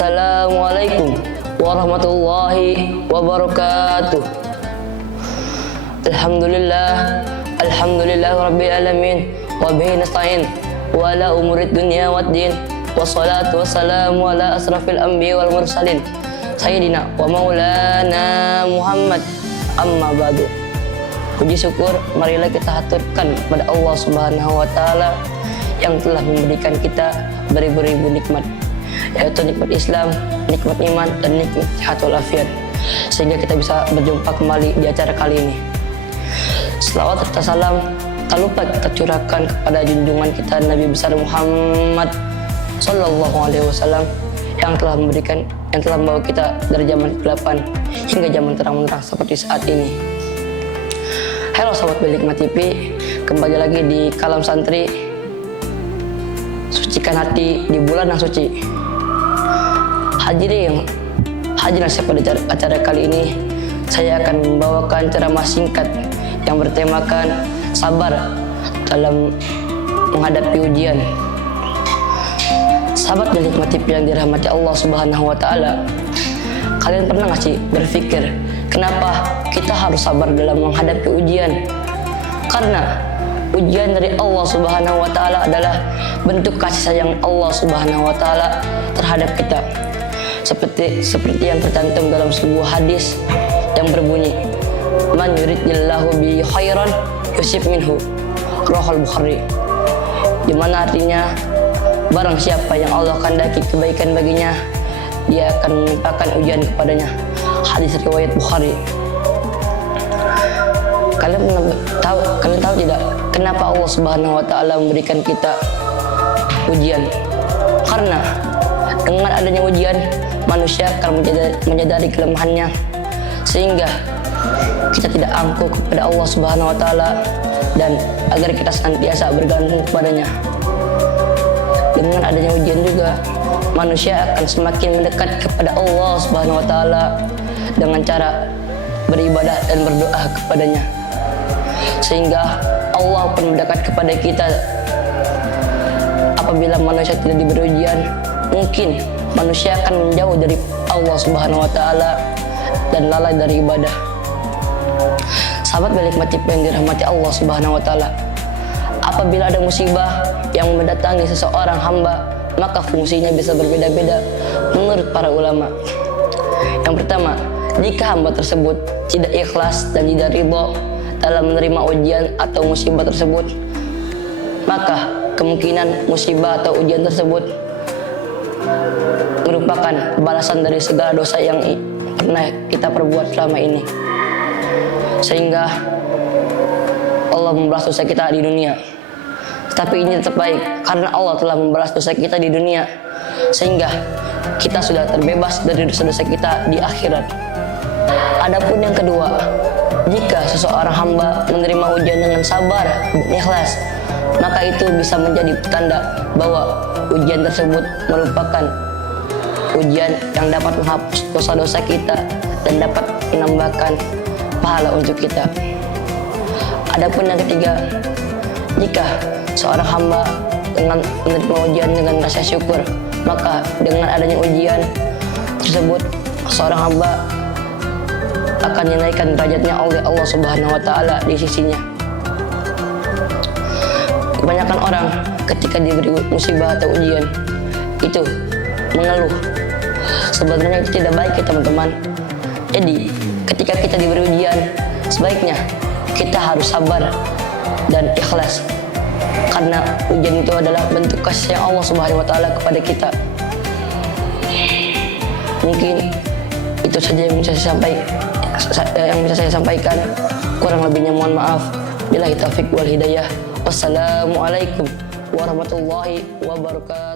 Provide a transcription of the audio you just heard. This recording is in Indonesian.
Assalamualaikum warahmatullahi wabarakatuh. Alhamdulillah rabbil alamin wa bihi nasta'in wa ala umurid dunya waddin wassalatu wassalamu ala asrafil anbiya wal mursalin sayyidina wa maulana Muhammad, amma ba'du. Puji syukur marilah kita haturkan kepada Allah Subhanahu wa taala yang telah memberikan kita beribu-ribu nikmat, yaitu nikmat Islam, nikmat iman, dan nikmat sehat walafiat, sehingga kita bisa berjumpa kembali di acara kali ini. Selawat serta salam tak lupa kita curahkan kepada junjungan kita Nabi besar Muhammad Sallallahu Alaihi Wasallam yang telah membawa kita dari zaman kegelapan hingga zaman terang-menerang seperti saat ini. Halo sahabat Belikma TV, kembali lagi di Kalam Santri, sucikan hati di bulan yang suci. Hadirin pada acara kali ini, saya akan membawakan ceramah singkat yang bertemakan sabar dalam menghadapi ujian. Sahabat Belikma TV yang dirahmati Allah Subhanahu wa taala, kalian pernah gak sih berpikir kenapa kita harus sabar dalam menghadapi ujian? Karena ujian dari Allah Subhanahu wa taala adalah bentuk kasih sayang Allah Subhanahu wa taala terhadap kita. Seperti yang tercantum dalam sebuah hadis yang berbunyi, "Man yuridillahu bi khairan yusib minhu." Rahul Bukhari. Di mana artinya, barang siapa yang Allah kehendaki kebaikan baginya, dia akan menimpakan ujian kepadanya. Hadis riwayat Bukhari. Kalian tahu tidak kenapa Allah Subhanahu wa taala memberikan kita ujian? Karena dengan adanya ujian, manusia akan menyadari kelemahannya, sehingga kita tidak angkuh kepada Allah Subhanahu wa taala, dan agar kita senantiasa bergantung kepadanya. Dengan adanya ujian juga, manusia akan semakin mendekat kepada Allah Subhanahu wa taala dengan cara beribadah dan berdoa kepadanya, sehingga Allah pun mendekat kepada kita. Apabila manusia tidak diberi ujian, mungkin manusia akan menjauh dari Allah Subhanahu wa taala dan lalai dari ibadah. Sahabat Belikma TV yang dirahmati Allah Subhanahu wa taala, apabila ada musibah yang mendatangi seseorang hamba, maka fungsinya bisa berbeda-beda menurut para ulama. Yang pertama, jika hamba tersebut tidak ikhlas dan tidak ridho dalam menerima ujian atau musibah tersebut, maka kemungkinan musibah atau ujian tersebut merupakan balasan dari segala dosa yang pernah kita perbuat selama ini, sehingga Allah membalas dosa kita di dunia. Tapi ini tetap baik karena Allah telah membalas dosa kita di dunia, sehingga kita sudah terbebas dari dosa-dosa kita di akhirat. Adapun yang kedua, jika seseorang hamba menerima ujian dengan sabar dan ikhlas, maka itu bisa menjadi petanda bahwa ujian tersebut merupakan ujian yang dapat menghapus dosa-dosa kita dan dapat menambahkan pahala untuk kita. Adapun yang ketiga, jika seorang hamba dengan menerima ujian dengan rasa syukur, maka dengan adanya ujian tersebut, seorang hamba akan dinaikkan derajatnya oleh Allah Subhanahu wa taala di sisinya. Kebanyakan orang ketika diberi musibah atau ujian itu mengeluh. Sebenarnya itu tidak baik ya teman-teman. Jadi ketika kita diberi ujian, sebaiknya kita harus sabar dan ikhlas, karena ujian itu adalah bentuk kasih sayang Allah Subhanahu wa taala kepada kita. Mungkin itu saja yang bisa saya sampaikan. Kurang lebihnya mohon maaf. Billahi taufiq wal hidayah. Wassalamualaikum warahmatullahi wabarakatuh.